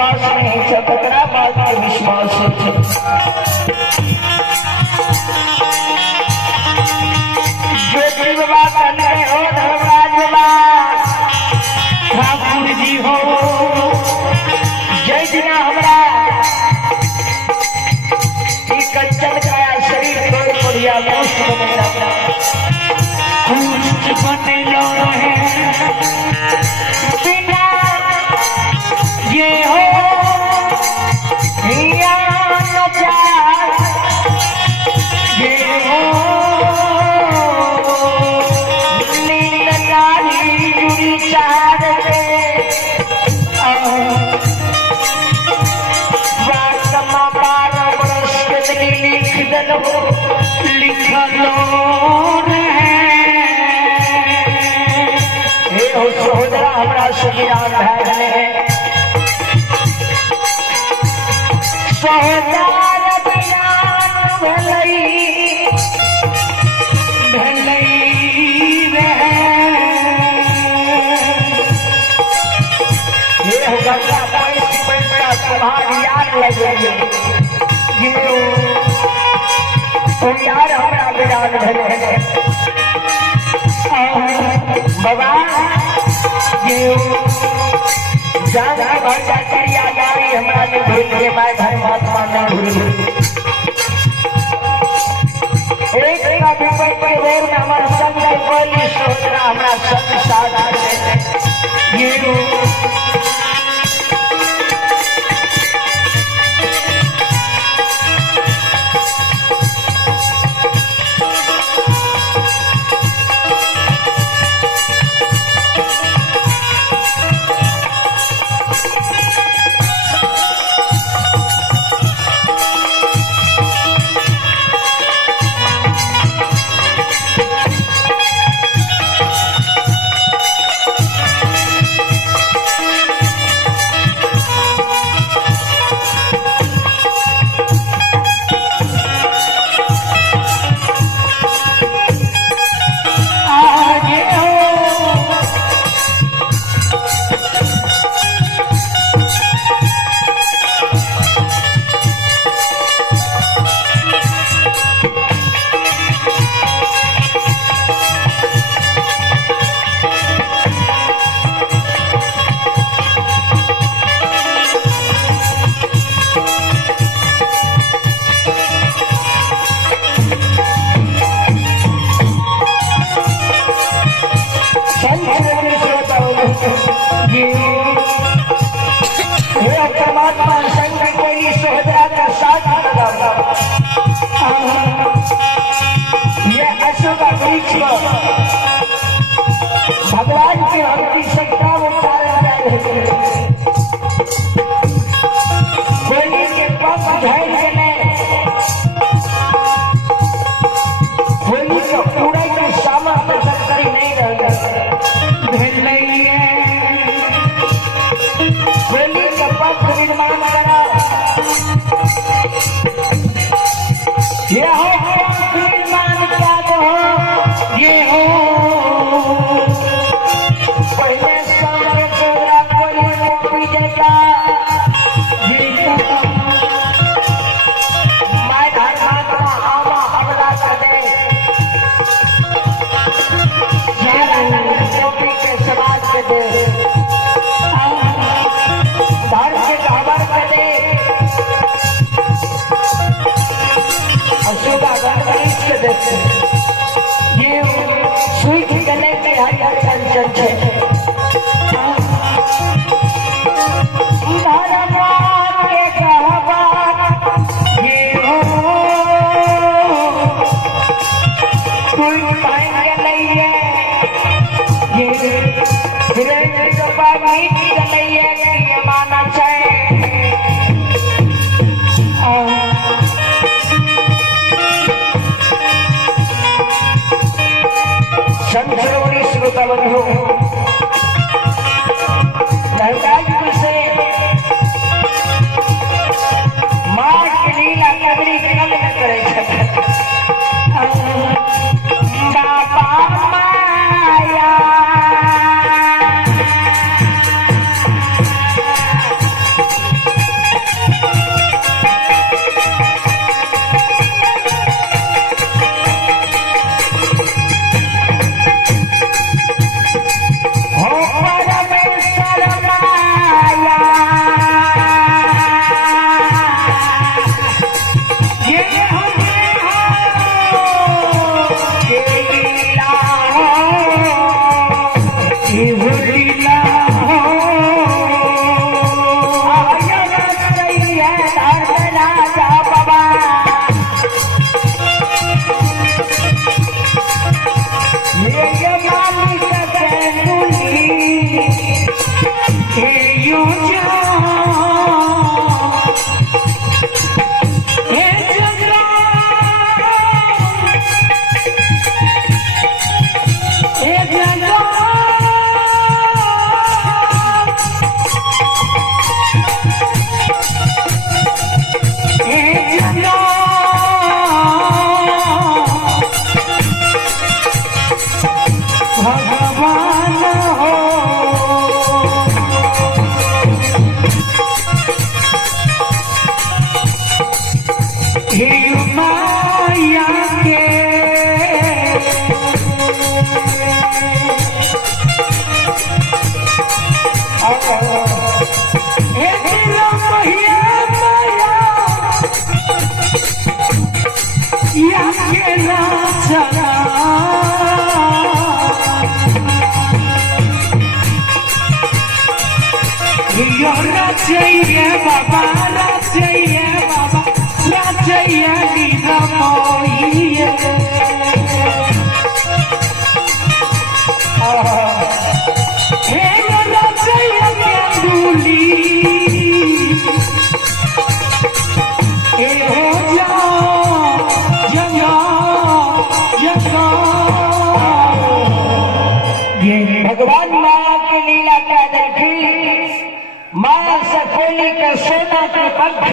विश्वास नहीं है कतरा बात के विश्वास है जो दिल बात करने हो धर्मराज ठाकुर जी हो जय दिना हमरा कंचन काया शरीर तोड़ पड़िया कुछ बने लो है बिना ये हो या न जा ये हो नील नारी जुड़ी चार लिखलो सोहदरा हमरा सुगिरान है सोहदार बियान भलई ये हो गंगा पैस पैसा तुम्हारी याद लगे तो यार हमरा बिरान भले बाबा ये जान भर जाती याद आ रही हमरा ने भूल के मैं घर महात्मा न भूल एक का विपद पे देर में हमारा संग बोली सोचना हमरा संग साथ ये परमात्मा संग कोई सोहदरा का साथ ये अशोक वृक्ष भगवान की भक्ति सत्ता वो कोयली के पास धैर्य में कोयली का पूरा का सामर्थ्य सरकारी नहीं रहेगा निर्माण करा ये हो निर्माण क्या हो ये हो पहले सामने चोरा कोई कॉपी जैसा मैं धर्मात्मा आवा हमला कर दे कॉपी के समाज के दे ये सुई के गले में हर कंचन है ये हो कोई पाएंगे नहीं है ये पानी नहीं है ये माना चाहिए संत श्रोता बंधु ये भगवान माया की लीला का देखी, माया सकोली के सोना के पंख